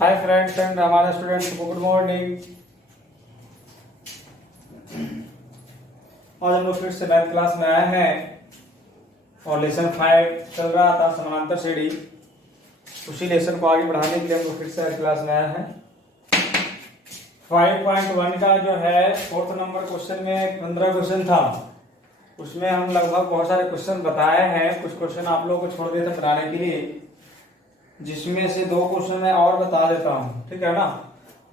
Hi friends and हमारे students को good morning. आज हम लोग फिर से मैथ क्लास में आए हैं और लेसन 5 चल रहा था समांतर श्रेणी। उसी लेसन को आगे बढ़ाने के लिए हम लोग फिर से मैथ क्लास में आए हैं। 5.1 का जो है 4th नंबर क्वेश्चन में 15 क्वेश्चन था, उसमें हम लगभग बहुत सारे क्वेश्चन बताए हैं। कुछ क्वेश्चन आप लोगों को छोड़ दिए थे बनाने के लिए, जिसमें से 2 क्वेश्चन मैं और बता देता हूँ, ठीक है ना।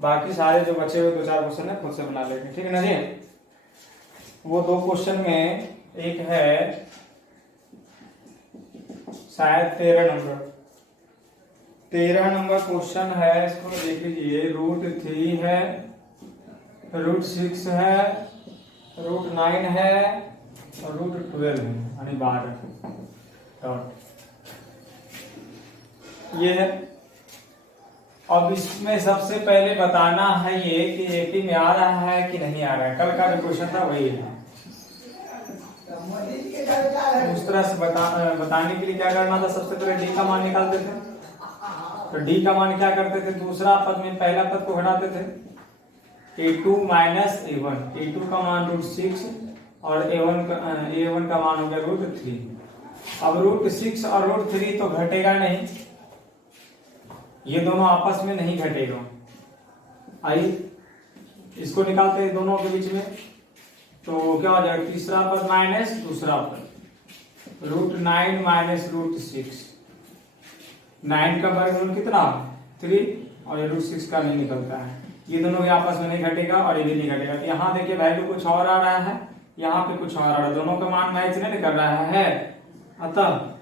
बाकी सारे जो बचे हुए 2-4 क्वेश्चन है खुद से बना लेंगे, ठीक है ना जी। वो 2 क्वेश्चन में एक है शायद 13 नंबर क्वेश्चन है। इसको देख लीजिए। √3 है, √6 है, √9 है और √12 है, यानी 12 ये है। अब इसमें सबसे पहले बताना है ये कि एपी में आ रहा है कि नहीं आ रहा है। कल का जो क्वेश्चन था वही है। उस तरह से बताने के लिए क्या करना था, सबसे पहले डी का मान निकालते थे। तो डी का मान क्या करते थे, दूसरा पद में पहला पद को घटाते थे। a2 माइनस a1, a2 का मान √6 और a1 का मान हो गया √3। अब √6 और √3 तो घटेगा नहीं, ये दोनों आपस में नहीं घटेगा। आइए इसको निकालते हैं दोनों के बीच में। तो क्या हो जाएगा, तीसरा पद माइनस दूसरा पद, √9 माइनस √6। 9 का वर्गमूल कितना 3 और √6 का नहीं निकलता है। ये दोनों भी आपस में नहीं घटेगा और ये भी नहीं घटेगा। तो यहाँ देखिए वैल्यू कुछ और आ रहा है, यहाँ पे कुछ और आ रहा है, दोनों का मान मैच नहीं कर रहा है। अतः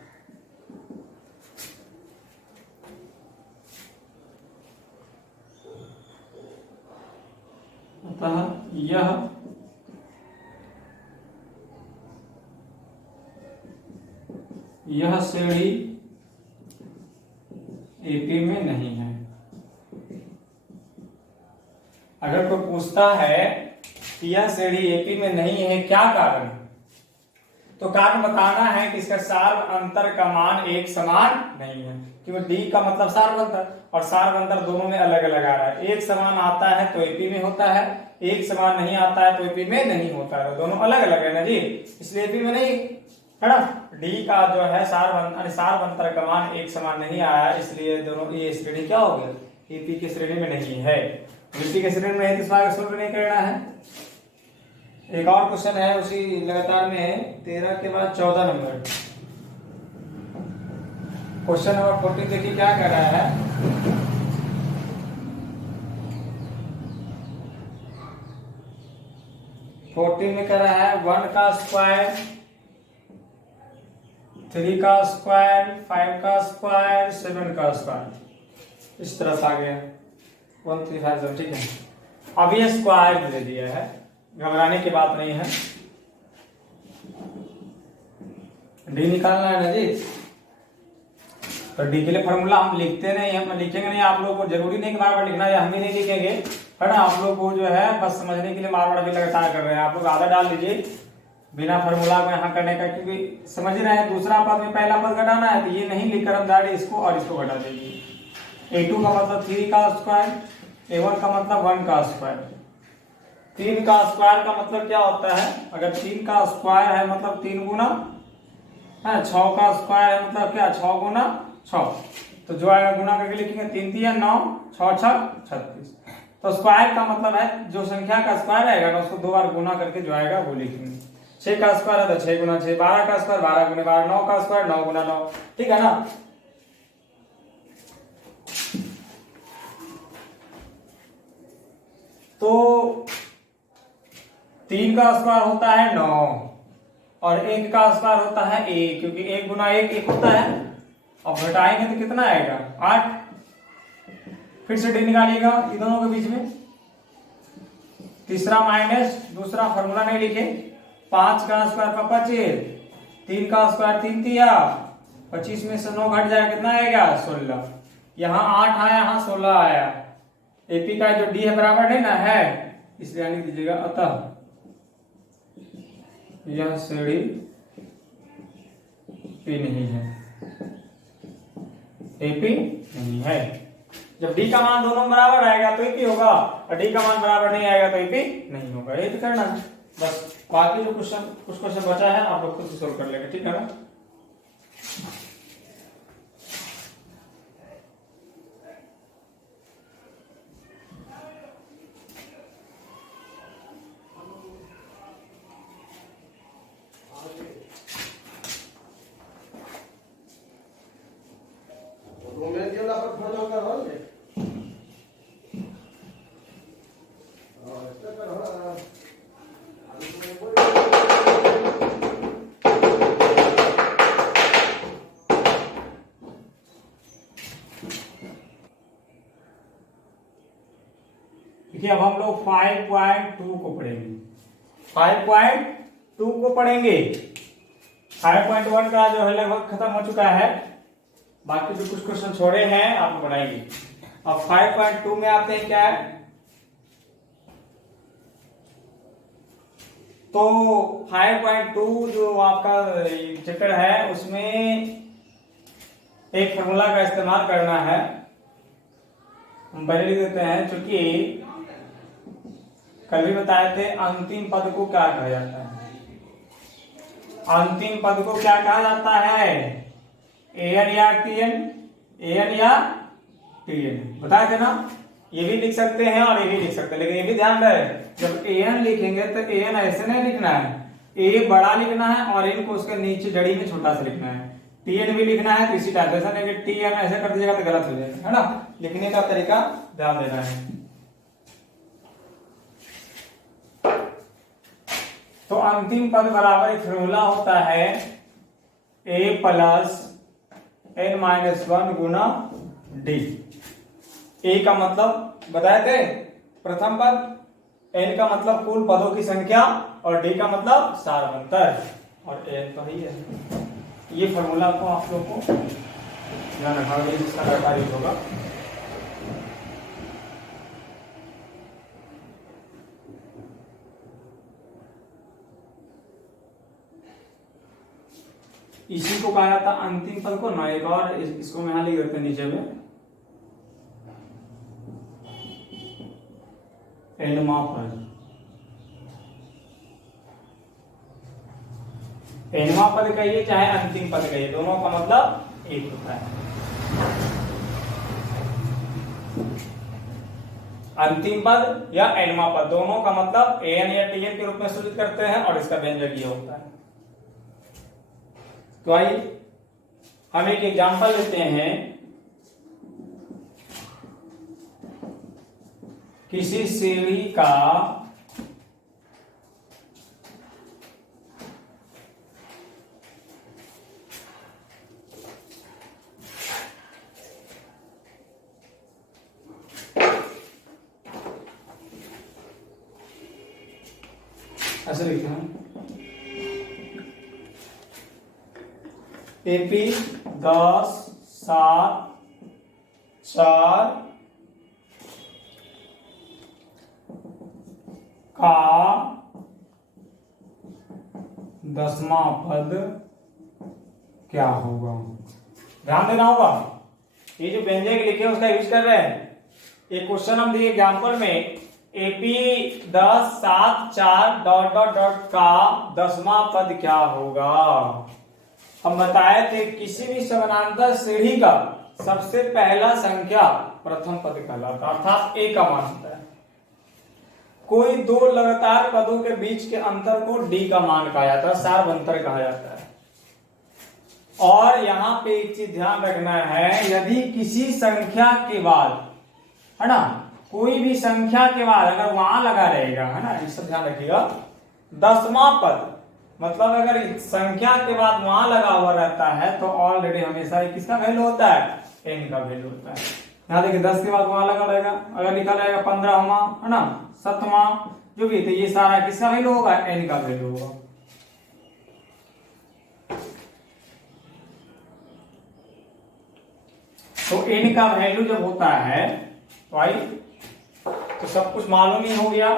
यह श्रेणी एपी में नहीं है। अगर कोई पूछता है कि यह श्रेणी एपी में नहीं है, क्या कारण, तो कारण बताना है कि इसका सार्व अंतर का मान एक समान नहीं है। क्योंकि डी का मतलब सार्व अंतर, और सार्व अंतर दोनों में अलग अलग आ रहा है। एक समान आता है तो एपी में होता है, एक समान नहीं आता है तो एपी में नहीं होता है। दोनों अलग अलग है ना जी, इसलिए एपी में नहीं है ना। डी का जो है सार्व अंतर का मान एक समान नहीं आया, इसलिए दोनों ये श्रेणी क्या हो गया, एपी की श्रेणी में नहीं है। एपी की श्रेणी में है तो इसका सोल्व नहीं करना है। एक और क्वेश्चन है उसी लगातार में 13 के बाद 14 नंबर क्वेश्चन नंबर 14। देखिए क्या कर रहा है, में कर रहा है 1 का स्क्वायर, 3 का स्क्वायर, 5 का स्क्वायर, 7 का स्क्वायर, इस तरह आ गया 1 3 5 7, ठीक है। अब ये स्क्वायर दे दिया है, घबराने की बात नहीं है। डी निकालना है ना जी। तो डी के लिए फॉर्मूला हम लिखते नहीं, हम लिखेंगे नहीं। आप लोगों को जरूरी नहीं कि बार बार लिखना है, हम ही नहीं लिखेंगे, है ना। आप लोग को जो है बस समझने के लिए बार बार भी लगातार कर रहे हैं। आप लोग आधा डाल लीजिए बिना फॉर्मूला को यहाँ करने का, क्योंकि समझ रहे हैं दूसरा पद में पहला पद घटाना है, तो ये नहीं लिखकर हम डायरेक्ट इसको और इसको घटा देंगे। a2 का मतलब 3 का स्क्वायर, a1 का मतलब 1 का स्क्वायर। 3 का स्क्वायर का मतलब क्या होता है, अगर 3 का स्क्वायर है मतलब 3 गुना है, 6 का स्क्वायर है मतलब क्या 6 गुना 6। तो जो आएगा गुना करके लिखेंगे, 3 3 9, 6 6 36। तो स्क्वायर का मतलब है जो संख्या का स्क्वायर आएगा ना उसको 2 बार गुना करके जो आएगा वो लिखेंगे। 6 का स्क्वायर है तो 6 गुना 6, 12 का स्क्वायर 12 गुना 12, 9 का स्क्वायर 9 गुना 9, ठीक है ना। तो 3 का स्क्वायर होता है 9 और 1 का स्क्वायर होता है 1, क्योंकि 1 गुना 1 1 होता है। अब घटाएंगे तो कितना आएगा 8। फिर से डी निकालिएगा इन दोनों के बीच में, तीसरा माइनस दूसरा, फॉर्मूला नहीं लिखे। 5 का स्क्वायर का 25, 3 का स्क्वायर 3 तिया 25 में से 9 घट जाएगा, कितना आएगा 16। यहाँ 8 आया, यहाँ 16 आया। एपी का जो डी है बराबर नहीं ना है, इसलिए लिख दीजिएगा। अतः यह श्रेणी पी नहीं है, एपी नहीं है। जब डी का मान दोनों बराबर आएगा तो EP होगा, और डी का मान बराबर नहीं आएगा तो EP नहीं होगा। ये तो करना है बस। बाकी जो कुछ क्वेश्चन बचा है आप लोग खुद से सोल्व कर लेंगे, ठीक है ना। देखिए अब हम लोग 5.2 को पढ़ेंगे। 5.2 को पढ़ेंगे। 5.1 का जो है लगभग खत्म हो चुका है, बाकी जो कुछ क्वेश्चन छोड़े हैं आप बनाएंगे। अब 5.2 में आते हैं क्या है, तो 5.2 जो आपका चैप्टर है उसमें एक फॉर्मूला का इस्तेमाल करना है। हम पहले लिख देते हैं, चूंकि कल भी बताए थे अंतिम पद को क्या कहा जाता है। अंतिम पद को क्या कहा जाता है, एन या टीएन, एन या टीएन बताए थे ना। ये भी लिख सकते हैं और ये भी लिख सकते हैं, लेकिन ये भी ध्यान रहे जब एन लिखेंगे तो एन ऐसे नहीं लिखना है, ए बड़ा लिखना है और एन को उसके नीचे जड़ी में छोटा सा लिखना है। टीएन भी लिखना है तो इसी टाइप, ऐसा नहीं कि टीएन ऐसे कर दीजिएगा तो गलत हो जाएगा, है ना। लिखने का तरीका ध्यान देना है। तो अंतिम पद बराबर एक फॉर्मूला होता है a plus n-1 Guna d। a का मतलब बताए थे प्रथम पद, n का मतलब कुल पदों की संख्या और d का मतलब सारवंतर, और n तो ही है। ये फॉर्मूला को आप लोग को ध्यान रखना है, जिसका डाटा यूज होगा। इसी को कहा जाता अंतिम पद को ना। एक और इसको मैं यहां लिख देते हैं नीचे में, एनवा पद। एनवा पद कहिए चाहे अंतिम पद कहिए, दोनों का मतलब एक होता है। अंतिम पद या एनवा पद दोनों का मतलब एन या टीएन के रूप में सूचित करते हैं, और इसका व्यंजक ये होता है। तो आइए हम एक एग्जांपल लेते हैं। किसी सीढ़ी का ऐसे लिखते हैं, AP 10, 7, 4 का 10वां पद क्या होगा। ध्यान देना होगा, ये जो व्यंजक लिखे उसका यूज कर रहे हैं। एक क्वेश्चन हम दिए एग्जाम्पल में, AP 10, 7, 4 डॉट डॉट डॉट का 10वां पद क्या होगा। हम बताए थे किसी भी समानांतर सीढ़ी का सबसे पहला संख्या प्रथम पद कहलाता है, अर्थात ए का मान होता है। कोई दो लगातार पदों के बीच के अंतर को डी का मान कहा जाता है, सारवंतर कहा जाता है। और यहाँ पे एक चीज ध्यान रखना है, यदि किसी संख्या के बाद, है ना, कोई भी संख्या के बाद अगर वहां लगा रहेगा, है ना, इस ध्यान रखिएगा, 10वां पद मतलब अगर संख्या के बाद वहां लगा हुआ रहता है तो ऑलरेडी हमेशा किसका वैल्यू होता है, एन का वैल्यू होता है। यहाँ देखिए 10 के बाद वहां लगा रहेगा, अगर लिखा रहेगा 15वां, है ना, 7वां जो भी, तो ये सारा किसका वैल्यू होगा, एन का वैल्यू होगा। तो एन का वैल्यू जब होता है तो आई तो सब कुछ मालूम ही हो गया।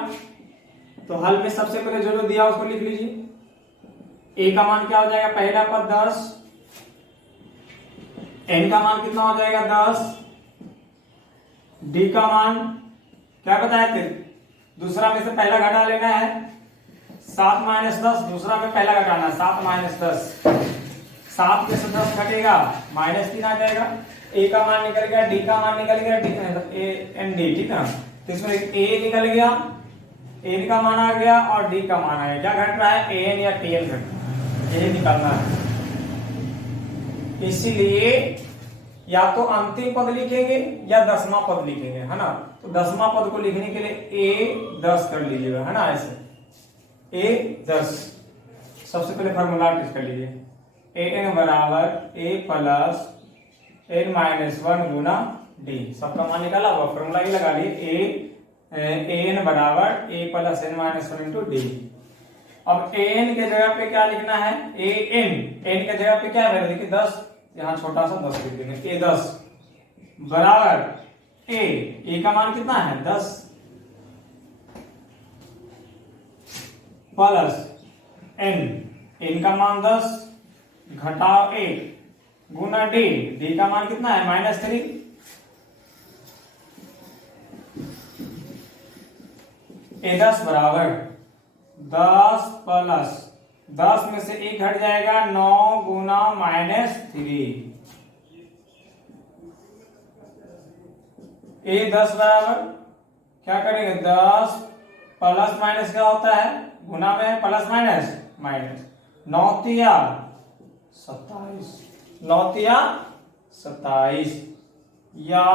तो हल में सबसे पहले जो जो दिया उसको लिख लीजिए। ए का मान क्या हो जाएगा, पहला पद 10, एन का मान कितना हो जाएगा 10, डी का मान क्या बताया थे, दूसरा में से पहला घटा लेना है, 7 माइनस 10, दूसरा में पहला घटाना, 7 माइनस 10, 7 में से 10 घटेगा -3 आ जाएगा, ए का मान निकल गया, डी का मान निकल गया, ए एन डी, ठीक है ना। तो इसमें ए निकल गया, एन का मान आ गया और डी का मान आ गया। क्या घट रहा है, एन या टीएन घट रहा है, यही निकालना है। इसीलिए या तो अंतिम पद लिखेंगे या 10वां पद लिखेंगे, है ना। तो 10वां पद को लिखने के लिए a 10 कर लीजिएगा, है ना, ऐसे a 10। सबसे पहले फॉर्मूला टेस्ट कर लीजिए, an बराबर a plus n minus 1 Guna d। सबका मान निकाला हुआ, फॉर्मूला ही लगा लिए, an बराबर a plus n minus 1 into D. अब an के जगह पे क्या लिखना है, n के जगह पे क्या है, देखिए 10, यहाँ छोटा सा 10 लिख देंगे, a 10 बराबर a का मान कितना है 10 प्लस n का मान 10 घटाओ 1 गुना d का मान कितना है -3। a 10 बराबर 10 प्लस 10 में से 1 घट जाएगा, 9 गुना -3। a 10 बराबर क्या करेंगे, 10 प्लस माइनस क्या होता है, गुना में प्लस माइनस माइनस, 9 तिया 27, 9 तिया 27, या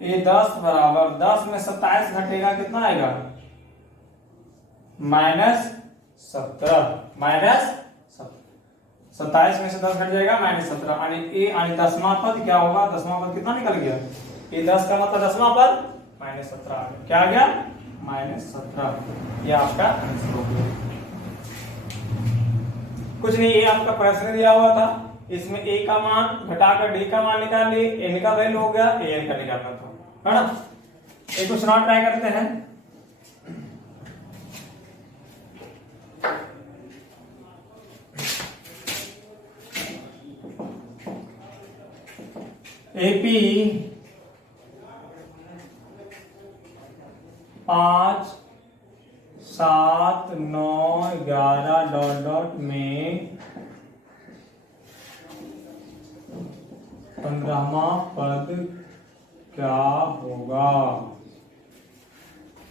a 10 बराबर 10 में 27 घटेगा, कितना आएगा -17, -27 में से 10 घट जाएगा -17, यानी 10वां पद क्या होगा, 10वां पद कितना निकल गया, ये 10 का मतलब 10वां पद -17 आ गया। क्या आ गया, -17। ये आपका आंसर हो गया। कुछ नहीं, ये आपका प्रश्न दिया हुआ था, इसमें a का मान घटाकर d का मान निकाल लिए, n का वैल्यू हो गया, an का निकालना था, है ना। एक क्वेश्चन और ट्राई करते हैं। AP 5, 7, 9, 11 डॉट डॉट में 15वां पद क्या होगा,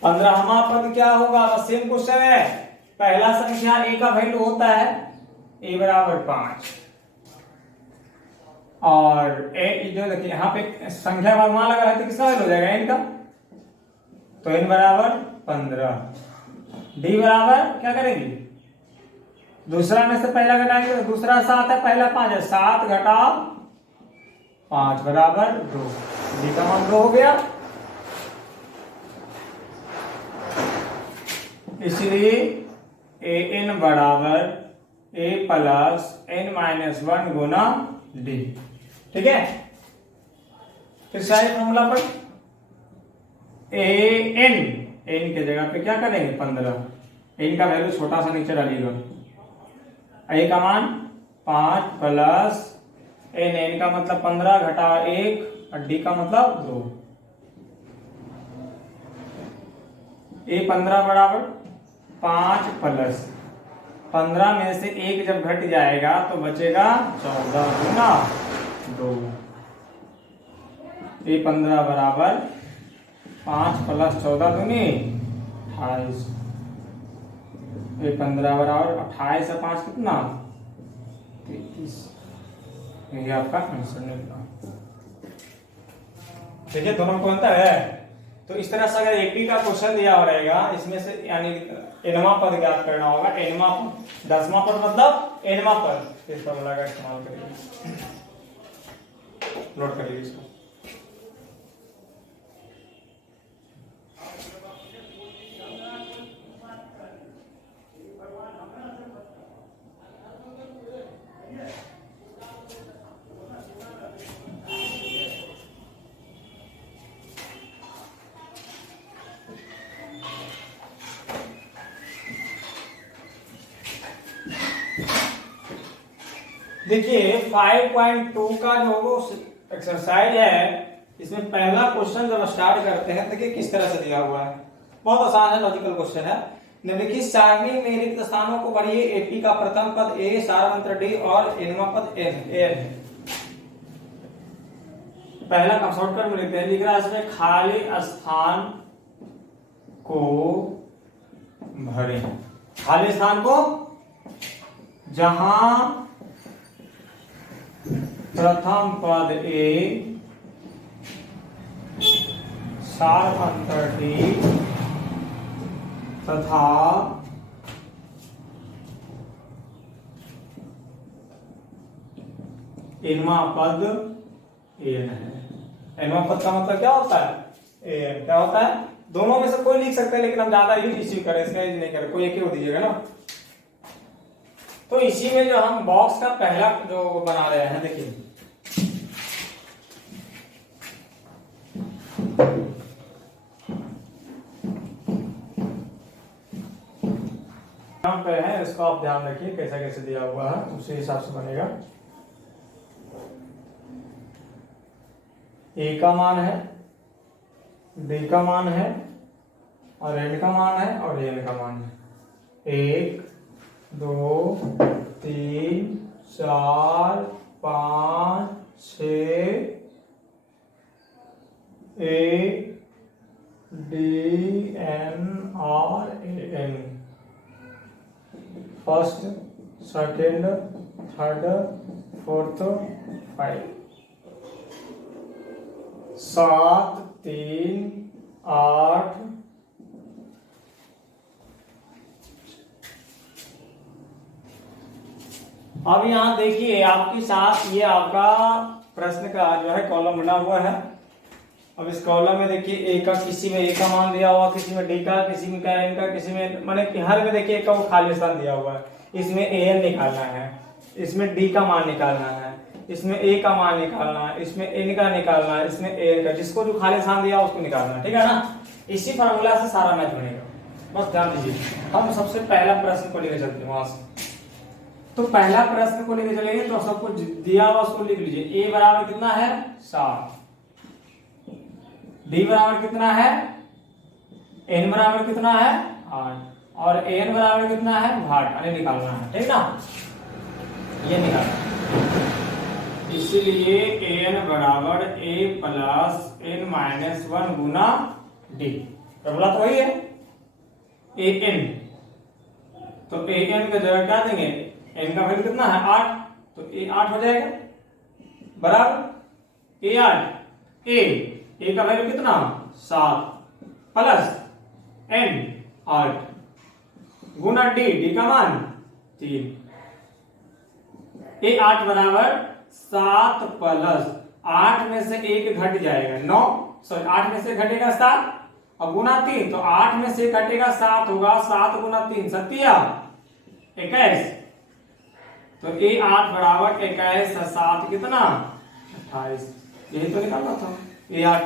15वां पद क्या होगा, बस सेम क्वेश्चन है। पहला संख्या a का वैल्यू होता है a बराबर 5, और a जो देखिए यहाँ पे संख्या का मान लगा है तो किसका वैल्यू हो जाएगा, n का, तो n बराबर 15, d बराबर क्या करेंगे, दूसरा में से पहला घटाएंगे, तो दूसरा 7 है, पहला 5 है, 7 घटाओ 5 बराबर 2, d का मान 2 हो गया। इसलिए an बराबर a plus n minus 1 Guna d, ठीक है। फिर से फॉर्मूला पर an के जगह पे क्या करेंगे 15, n का वैल्यू छोटा सा नीचे डालिएगा, a का मान 5 प्लस n का मतलब 15 घटा 1 और d का मतलब 2, a 15 बराबर 5 प्लस 15 में से 1 जब घट जाएगा तो बचेगा 14 गुना 2, a 15 बराबर 5 प्लस 14 दूनी 28, a 15 बराबर 28 और 5 कितना 33। ये आपका आंसर निकला। देखिए दोनों को अंतर है। तो इस तरह से अगर एपी का क्वेश्चन दिया हो रहेगा, इसमें से यानी एनवां पद ज्ञात करना होगा, एनवां 10वां पद मतलब एनवां पद, इस फॉर्मूला का इस्तेमाल करिए, नोट करिए इसको। देखिए 5.2 का जो एक्सरसाइज है इसमें पहला क्वेश्चन जब स्टार्ट करते हैं देखिए किस तरह से दिया हुआ है, बहुत आसान है, लॉजिकल क्वेश्चन है। निम्नलिखित सारणी में रिक्त स्थानों को बढ़िए। एपी का प्रथम पद ए, सारांतर डी और एनवा पद एन है। पहला का शॉर्टकट में लिखते हैं, लिख रहा है इसमें खाली स्थान को भरें। खाली स्थान को जहां प्रथम पद ए, सारांतर डी तथा एनवा पद एन है। एनवा पद का मतलब क्या होता है? एन क्या होता है? दोनों में से कोई लिख सकते हैं, लेकिन हम ज्यादा यूज इसी करें, इसका यूज नहीं करें, कोई एक ही हो दीजिएगा ना। तो इसी में जो हम बॉक्स का पहला जो बना रहे हैं, देखिए पे है, इसको आप ध्यान रखिए कैसा कैसे दिया हुआ है, उसी हिसाब से बनेगा। ए का मान है, डी का मान है और एन का मान है और एन का मान है। 1 2 3 4 5 6 ए डी एन और N, first, second, third, fourth, 5, 7 3 8 अब यहां देखिए आपके साथ ये आपका प्रश्न का जो है कॉलम बना हुआ है। अब इस कॉलम में देखिए ए का, किसी में ए का मान दिया हुआ, किसी में डी का, किसी में का एन का, किसी में माने कि हर में देखिए ए का वो खाली स्थान दिया हुआ है। इसमें ए एन निकालना है, इसमें डी का मान निकालना है, इसमें ए का मान निकालना है, इसमें एन का निकालना है, इसमें एन का, जिसको जो खाली स्थान दिया उसको निकालना है, ठीक है ना। इसी फार्मूला से सारा मैथ बनेगा, बस ध्यान दीजिए। हम सबसे पहला प्रश्न को लेकर चलते हैं वहां से। तो पहला प्रश्न को लेकर चलेंगे तो सब कुछ दिया हुआ उसको लिख लीजिए। ए बराबर कितना है? 7। डी बराबर कितना है? एन बराबर कितना है? 8। और एन बराबर कितना है? 8। यानी निकालना है, ठीक ना, ये निकालना। इसलिए एन बराबर ए प्लस एन माइनस 1 गुना डी। फॉर्मूला तो वही है, ए एन। तो ए एन का जगह क्या देंगे? एन का वैल्यू कितना है? 8। तो ए 8 हो जाएगा बराबर ए 8। ए का वैल्यू कितना? 7 प्लस एन 8 गुना डी का मान 3। ए 8 बराबर 7 प्लस 8 में से 1 घट जाएगा 9, सॉरी 8 में से घटेगा 7 और गुना 3, तो 8 में से घटेगा 7 होगा, 7 गुना 3 सत्या 21। तो ए 8 बराबर 21 और 7 कितना? 28। यही तो निकालना था, ए 8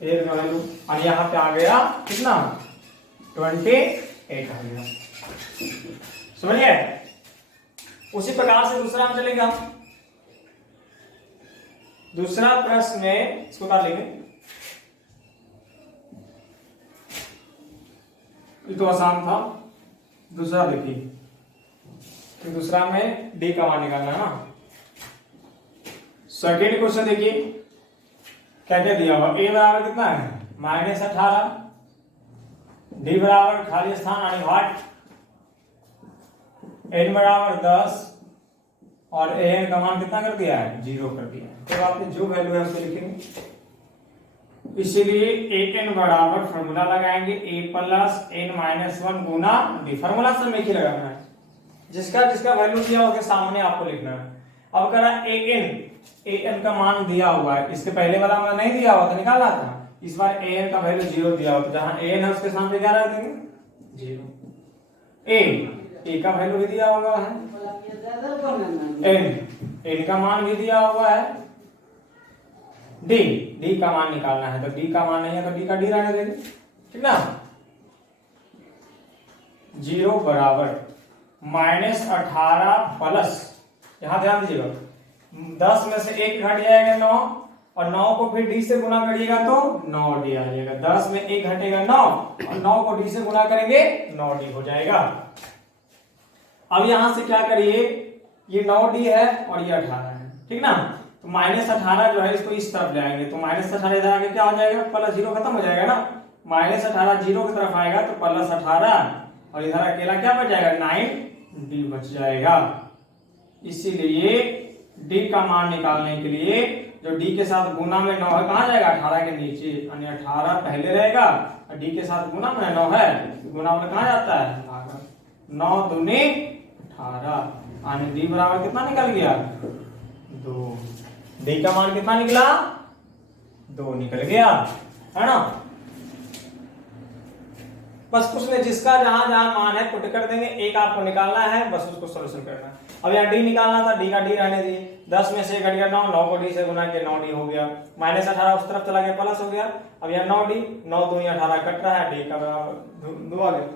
ए का वैल्यू, और यहाँ पे आ गया कितना? 28 आ गया। समझिए। उसी प्रकार से दूसरा हम चलेगा। दूसरा प्रश्न में इसको उतार लेंगे, ये तो आसान था। दूसरा देखिए, तो दूसरा में डी का मान निकालना है ना। सेकेंड क्वेश्चन देखिए क्या क्या दिया हुआ। ए बराबर कितना है? -18। डी बराबर खाली स्थान यानी 8। एन बराबर 10 और एन का मान कितना कर दिया है? 0 कर दिया है। तो आपने जो वैल्यू है उसे लिखेंगे। इसीलिए ए एन बराबर फॉर्मूला लगाएंगे ए प्लस एन माइनस 1 गुना डी। फॉर्मूला से एक ही लगाना है, जिसका जिसका वैल्यू दिया होगा सामने आपको लिखना है। अब करा ए एन का मान दिया हुआ है, इसके पहले वाला मान नहीं दिया हुआ था, निकालना था। इस बार ए एन का वैल्यू 0 दिया हुआ, तो जहां ए एन है उसके सामने क्या रख देंगे? 0। ए का वैल्यू भी दिया हुआ है, एन का मान भी दिया हुआ है, डी का मान निकालना है। तो डी का मान नहीं है तो डी का डी रहने देंगे, ठीक ना। 0 बराबर -18 प्लस, यहां ध्यान दीजिएगा, 10 में से 1 घट जाएगा 9 और 9 को फिर डी से गुना करिएगा तो 9d आ जाएगा। 10 में 1 घटेगा 9 और 9 को डी से गुना करेंगे 9d हो जाएगा। अब यहां से क्या करिए, ये 9d है और ये 18 है, ठीक ना। तो -18 जो है इसको इस तरफ ले आएंगे तो -18 इधर आके क्या हो जाएगा, प्लस 0 खत्म हो जाएगा ना। -18 0 की तरफ आएगा तो +18 और इधर अकेला क्या बच जाएगा, 9d बच जाएगा। इसीलिए d का मान निकालने के लिए जो d के साथ गुना में 9 है कहां जाएगा, 18 के नीचे, यानी 18 पहले रहेगा और d के साथ गुना में 9 है, गुना में कहां जाता है, भागा। 9 दूनी 18 यानी d बराबर कितना निकल गया, 2। d का मान कितना निकला, 2 निकल गया, है ना। बस कुछ नहीं, जिसका जहां जहां मान है पुट कर देंगे, एक आपको निकालना है, बस उसको सोल्यूशन करना है। अब यहाँ d निकालना था, d का d रहने दिए, 10 में से घट गया 9, 9 को d से गुना किया 9d हो गया, -18 उस तरफ चला गया प्लस हो गया। अब यहाँ 9d 9 दूनी 18 कट रहा है, d का बराबर 2 आ गया।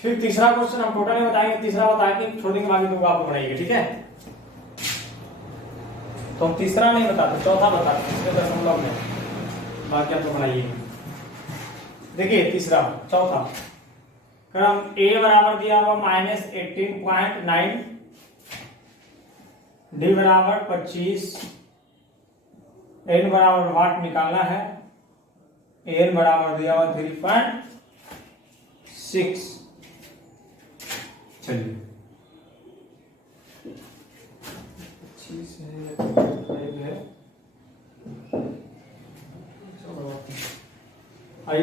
फिर तीसरा क्वेश्चन हम टोटल में बताएंगे, तीसरा बता के छोड़ देंगे, बाकी दो आपको बनाइएगा, ठीक है। तो हम तीसरा नहीं बताते, चौथा बताते हैं, इसमें दशमलव में, बाकी आप तो बनाइएगा। देखिए तीसरा चौथा क्रम a बराबर दिया हुआ -18.9, d बराबर 25, n बराबर वाट निकालना है, n बराबर दिया हुआ 3.6। चलिए आई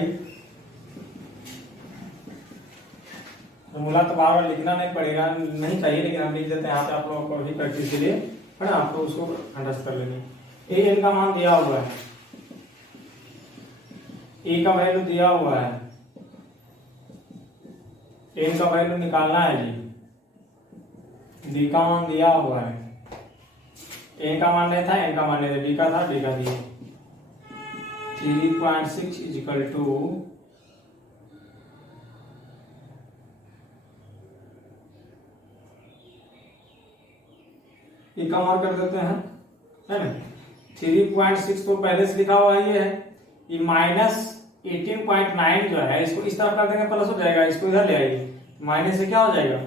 फॉर्मूला तो बार बार लिखना नहीं पड़ेगा, नहीं चाहिए, लेकिन हम लिख देते हैं यहाँ पे आप लोगों को भी प्रैक्टिस के लिए, है ना। आपको उसको अंडरस्टैंड कर लेंगे। ए एन का मान दिया हुआ है, ए का वैल्यू दिया हुआ है, एन का वैल्यू निकालना है जी, डी का मान दिया हुआ है, एन का मान नहीं था, एन का मान नहीं था, डी का था, डी का दिया 3.6 इजिकल टू ये कम और कर देते हैं, है ना। 3.6 तो पहले से लिखा हुआ ये है, ये -18.9 जो है इसको इस तरफ कर देंगे प्लस हो जाएगा, इसको इधर ले आइए, माइनस से क्या हो जाएगा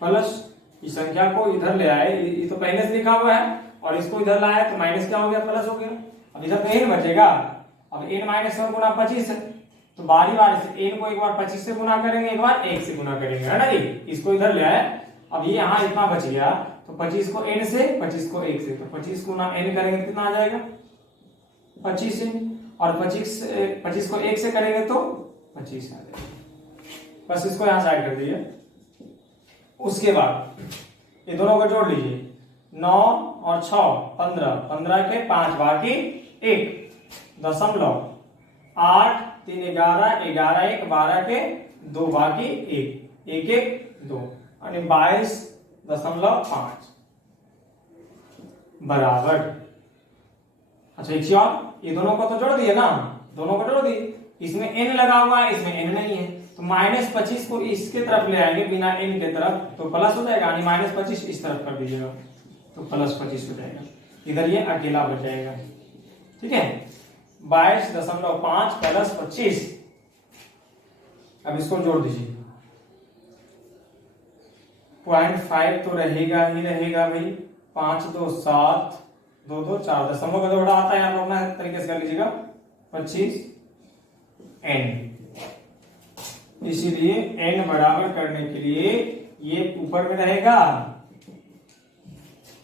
प्लस, इस संख्या को इधर ले आए, ये तो पहले से लिखा हुआ है और इसको इधर लाया तो माइनस क्या हो गया, प्लस हो गया। अब इधर तो n बचेगा, अब n -1 गुना 25 है, तो बारी बारी से n को एक बार 25 से गुना करेंगे, एक बार 1 से गुना करेंगे, है ना जी। इसको इधर ले आए, अब ये यहाँ इतना बच गया तो 25 को n से, 25 को 1 से, तो 25 गुना n करेंगे कितना आ जाएगा 25n, और 25 को 1 से करेंगे तो 25 आ जाएगा। बस इसको यहाँ साइड कर दीजिए। उसके बाद ये दोनों को जोड़ लीजिए, 9 और 6 15, 15 के 5 बाकी 1 दशमलव, 8 3 11, 11 1 12 के 2 बाकी 1 1 1 2 यानी 22.5 बराबर। अच्छा एक चीज और, ये दोनों को तो जोड़ दिए ना, दोनों को जोड़ दिए, इसमें n लगा हुआ है, इसमें n नहीं है, तो -25 को इसके तरफ ले आएंगे बिना n के तरफ तो प्लस हो जाएगा, यानी -25 इस तरफ कर दीजिएगा तो +25 हो जाएगा, इधर ये अकेला बच जाएगा, ठीक है। 22.5 प्लस 25, अब इसको जोड़ दीजिए, 0.5 तो रहेगा ही रहेगा भाई, 5 2 7 2 2 4 दशमलव का जोड़ा आता है, आप अपना तरीके से कर लीजिएगा 25n। इसीलिए n बराबर करने के लिए ये ऊपर में रहेगा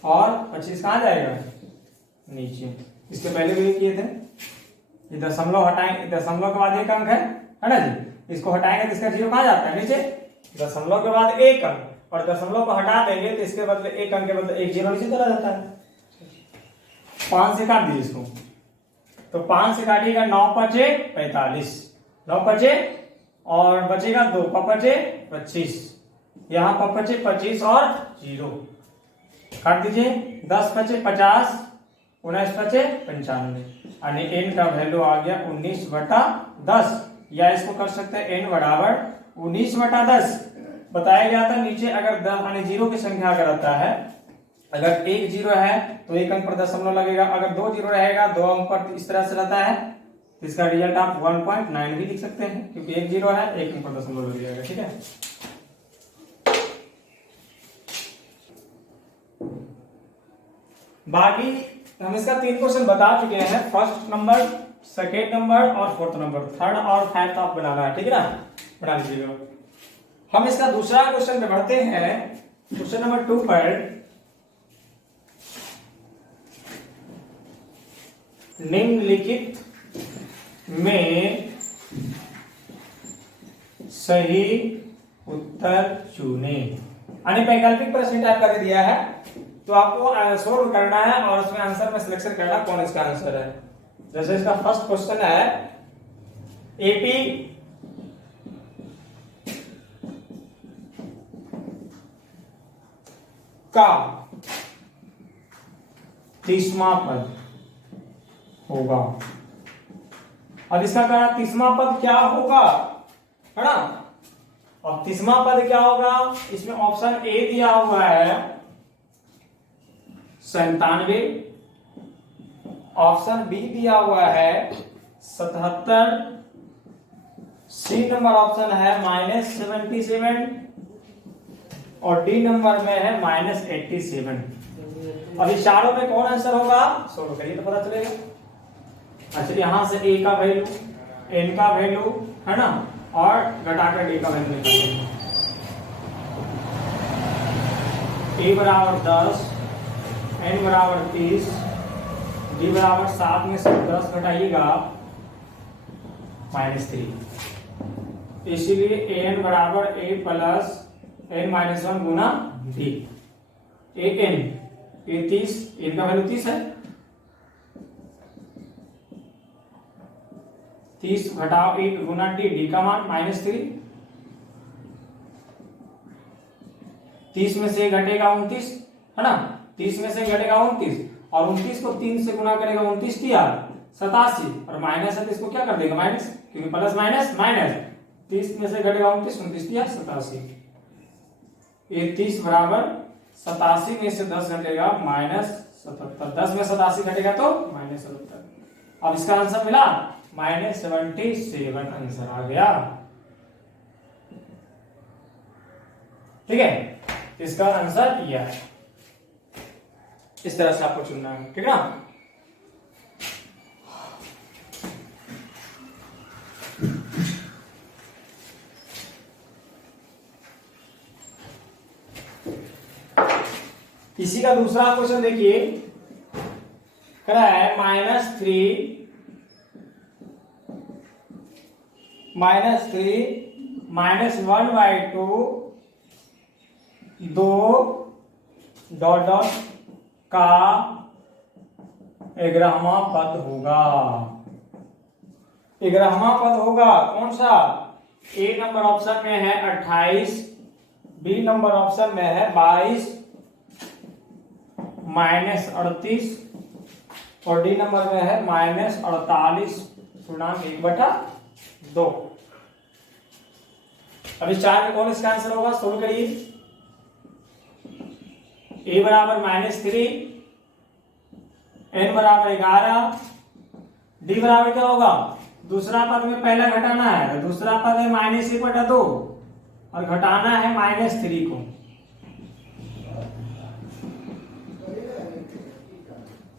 और 25 कहां जाएगा नीचे। इसके पहले भी किए थे, ये दशमलव हटाएंगे, दशमलव के बाद एक अंक है ना जी, इसको हटाएंगे तो इसका 0 कहां जाता है नीचे, दशमलव के बाद एक अंक, और दशमलव को हटा देंगे तो इसके बदले एक अंक के बदले एक 0 नीचे चला जाता है। 5 से काट दीजिए इसको, तो 5 से काटिएगा 9 5 45, 9 5 और बचेगा 2 5 25, यहाँ 5 25 और 0 काट दीजिए, 10 5 50 19×5 = 95 यानी n का वैल्यू आ गया 19/10 या इसको कर सकते हैं n बराबर 19/10। बताया गया था नीचे अगर 10 यानी जीरो की संख्या अगर आता है, अगर एक जीरो है तो एक अंक पर दशमलव लगेगा, अगर दो जीरो रहेगा दो अंक पर इस तरह से रहता है, तो इसका रिजल्ट आप 1.9 भी लिख सकते हैं क्योंकि एक जीरो है एक अंक पर दशमलव लग जाएगा। ठीक है, बाकी हम इसका 3 क्वेश्चन बता चुके हैं, फर्स्ट नंबर, सेकेंड नंबर और फोर्थ नंबर, थर्ड और फाइव्थ आप बनाना है। ठीक है ना, बना लीजिएगा। हम इसका दूसरा क्वेश्चन पे बढ़ते हैं, क्वेश्चन नंबर 2 पर। निम्नलिखित में सही उत्तर चुने, यानी वैकल्पिक प्रश्न टाइप कर दिया है, तो आपको सोल्व करना है और उसमें आंसर में सिलेक्शन करना कौन इसका आंसर है। जैसे इसका फर्स्ट क्वेश्चन है, एपी का 30वां पद होगा। अब इसका कहना 30वां पद क्या होगा, है ना। और 30वां पद क्या होगा, इसमें ऑप्शन ए दिया हुआ है 97, ऑप्शन बी दिया हुआ है 77, सी नंबर ऑप्शन है -77 और डी नंबर में है -87। अब इस चारों में कौन आंसर होगा, सोल्व करिए तो पता चलेगा। अच्छा, यहां से ए का वैल्यू, एन का वैल्यू, है ना, और घटाकर डी का वैल्यू निकालेंगे। ए बराबर 10, एन बराबर 30, डी बराबर 7 में से 10 घटाइएगा -3, इसीलिए एन बराबर ए plus N -1 Guna D. A N, A 30, N का वैल्यू 30 है, 30 घटाओ 1 गुना डी, डी का मान -3, 30 में से घटेगा 29, है ना, 30 में से घटेगा 29 और 29 को 3 से गुना करेगा 29 दिया 87 और माइनस है तो इसको क्या कर देगा माइनस, क्योंकि प्लस माइनस माइनस, 30 में से घटेगा 29, 29 दिया 87, ये 30 बराबर 87 में से 10 घटेगा -77, 10 में 87 घटेगा तो -77। अब इसका आंसर मिला -77 आंसर आ गया। ठीक है, इसका आंसर यह है। इस तरह से आपको चुनना है, ठीक है ना। इसी का दूसरा क्वेश्चन देखिए, कह रहा है -3 -1/2 दो डॉट डॉट का 11वां पद होगा। 11वां पद होगा कौन सा, ए नंबर ऑप्शन में है 28, बी नंबर ऑप्शन में है 22 -38 और डी नंबर में है -48/1/2। अब इस चार में कौन इसका आंसर होगा, सोल्व करिए। ए बराबर -3, एन बराबर 11, डी बराबर क्या होगा, दूसरा पद में पहला घटाना है तो दूसरा पद है -1/2 और घटाना है -3 को,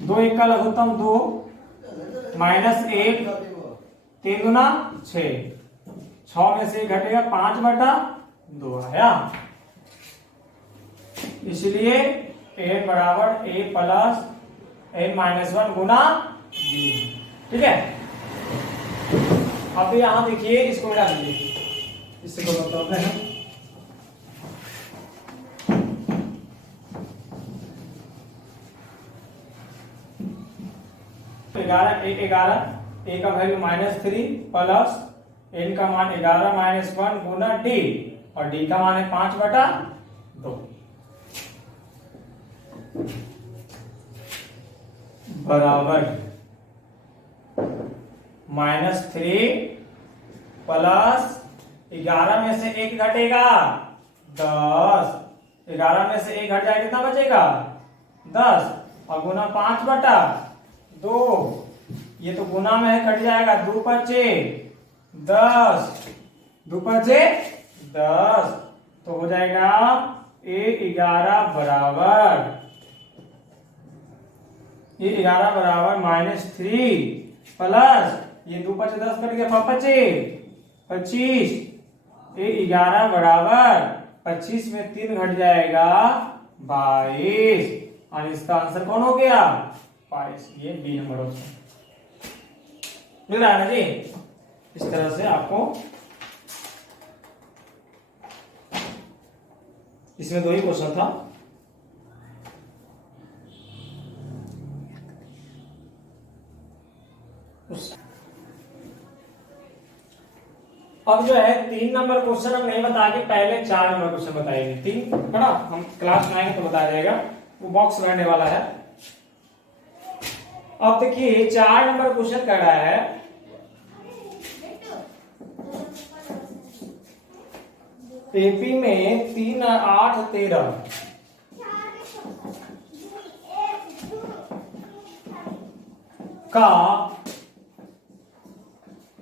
2 1 का लघुत्तम 2 -1 3 दूना 6, 6 में से घटेगा 5/2 आया, इसलिए ए बराबर ए प्लस n-1 गुना बी। ठीक है, अब यहां देखिए इसको मिला दीजिए, इससे कोई मतलब नहीं है। तो 11 ए का वैल्यू -3 प्लस एन का मान 11-1 गुना डी और डी का मान है 5/2। बराबर -3 प्लस 11 में से 1 घटेगा 10, 11 में से 1 घट जाएगा, कितना बचेगा 10, और गुना 5/2, ये तो गुना में है, कट जाएगा, 2 पचे 10, 2 पचे 10, तो हो जाएगा A11 बराबर A11 बराबर -3 प्लस ये 2 पचे 10 कट गया, 25, A11 बराबर 25 में 3 घट जाएगा 22, और इसका आंसर कौन हो गया 22। ये बी नंबर ऑप्शन मिल रहा है ना जी। इस तरह से आपको इसमें 2 ही क्वेश्चन था। अब जो है 3 नंबर क्वेश्चन हम नहीं बता के पहले 4 नंबर क्वेश्चन बताएंगे। 3 है ना, हम क्लास में आएंगे तो बताया जाएगा, वो बॉक्स रहने वाला है। अब देखिए 4 नंबर क्वेश्चन कर रहा है एपी में 3, 8, 13 का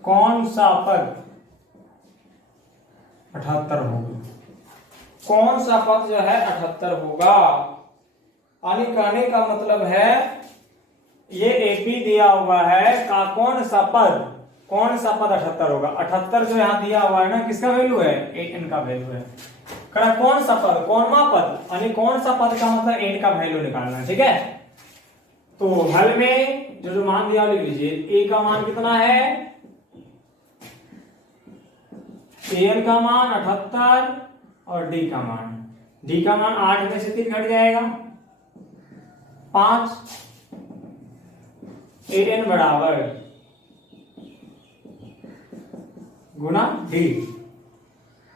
कौन सा पद 78 होगा, कौन सा पद जो है 78 होगा। आने कहने का मतलब है ये एपी दिया हुआ है का कौन सा पद 78 होगा। 78 जो यहाँ दिया हुआ है ना, किसका वैल्यू है एन का वैल्यू है। कौन सा पद, कौन पद, यानी कौन सा पद का मतलब एन का वैल्यू निकालना है, ठीक है। तो हल में जो मान दिया लिख लीजिए। ए का मान कितना है, एन का मान 78 और डी का मान 8 में से 3 घट जाएगा 5, एन बराबर गुना डी।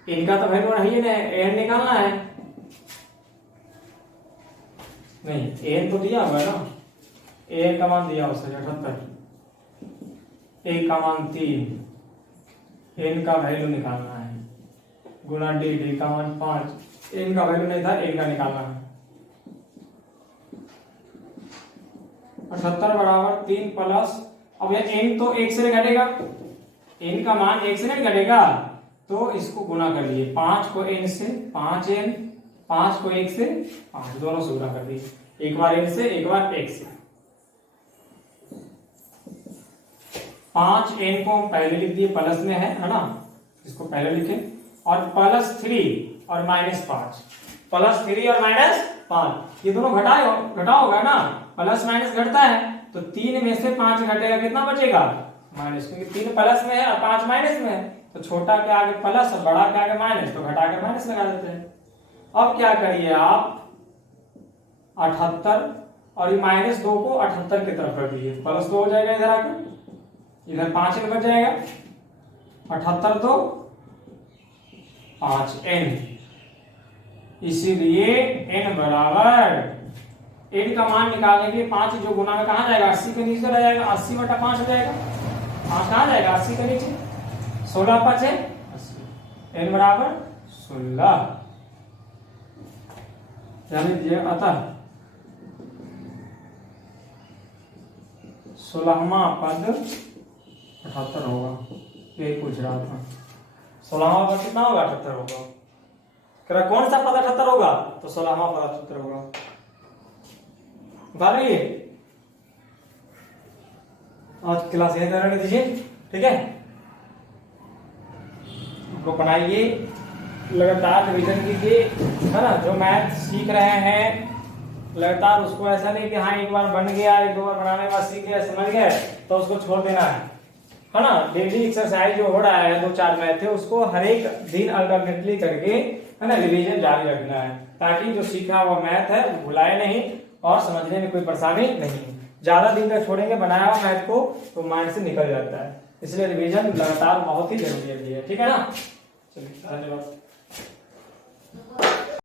इनका तो वैल्यू नहीं है, एन निकालना है, नहीं एन तो दिया हुआ है ना, ए का मान दिया उसने 78, ए का मान 3, एन का वैल्यू निकालना है गुना डी, डी का मान 5, एन का वैल्यू नहीं था, एन का निकालना है। 78 बराबर 3 प्लस, अब ये एन तो 1 से घटेगा, एन का मान 1 से नहीं घटेगा, तो इसको गुना कर लिए 5 को एन से 5n, 5 को 1 से 5, दोनों से गुना कर दिए, एक बार एन से एक बार 1 से। 5n को पहले लिख दिए, प्लस में है ना, इसको पहले लिखे, और +3 और -5, +3 और -5 ये दोनों घटा होगा ना, प्लस माइनस घटता है, तो 3 में से 5 घटेगा, कितना बचेगा माइनस, क्योंकि 3 प्लस में है और 5 माइनस में है, तो छोटा के आगे प्लस और बड़ा के आगे माइनस, तो घटा के माइनस लगा देते हैं। अब क्या करिए आप 78 और ये -2 को 78 की तरफ रख दिए, +2 हो जाएगा, इधर आकर इधर 5 बच जाएगा, 78 तो 5n, इसीलिए n बराबर, n का मान निकालने के लिए 5 जो गुना में कहा जाएगा 80 के नीचे चला जाएगा, 80/5 हो जाएगा, 5 कहा जाएगा 80 के नीचे, 16 5 है 80, n बराबर 16, यानी अतः 16वां पद 78 होगा, यही पूछ रहा था। 16वां पद कितना होगा 78 होगा, कौन सा पद 78 होगा, तो 16वां पद 78 होगा। बता रही है, आज क्लास यही करने दीजिए, ठीक है, आपको बनाइए, लगातार रिवीजन कीजिए, है ना। जो मैथ सीख रहे हैं लगातार, उसको ऐसा नहीं कि हाँ एक बार बन गया, 1-2 बार बनाने के बाद सीख गया, समझ गए तो उसको छोड़ देना है ना। डेली एक्सरसाइज जो हो रहा है 2-4 मैथ है, उसको हर एक दिन अल्टरनेटली करके, है ना, रिवीजन जारी रखना है, ताकि जो सीखा हुआ मैथ है वो भुलाए नहीं और समझने में कोई परेशानी नहीं। ज्यादा दिन तक छोड़ेंगे बनाया हुआ मैथ को तो माइंड से निकल जाता है, इसलिए रिवीजन लगातार बहुत ही जरूरी है, ठीक है ना। चलिए धन्यवाद।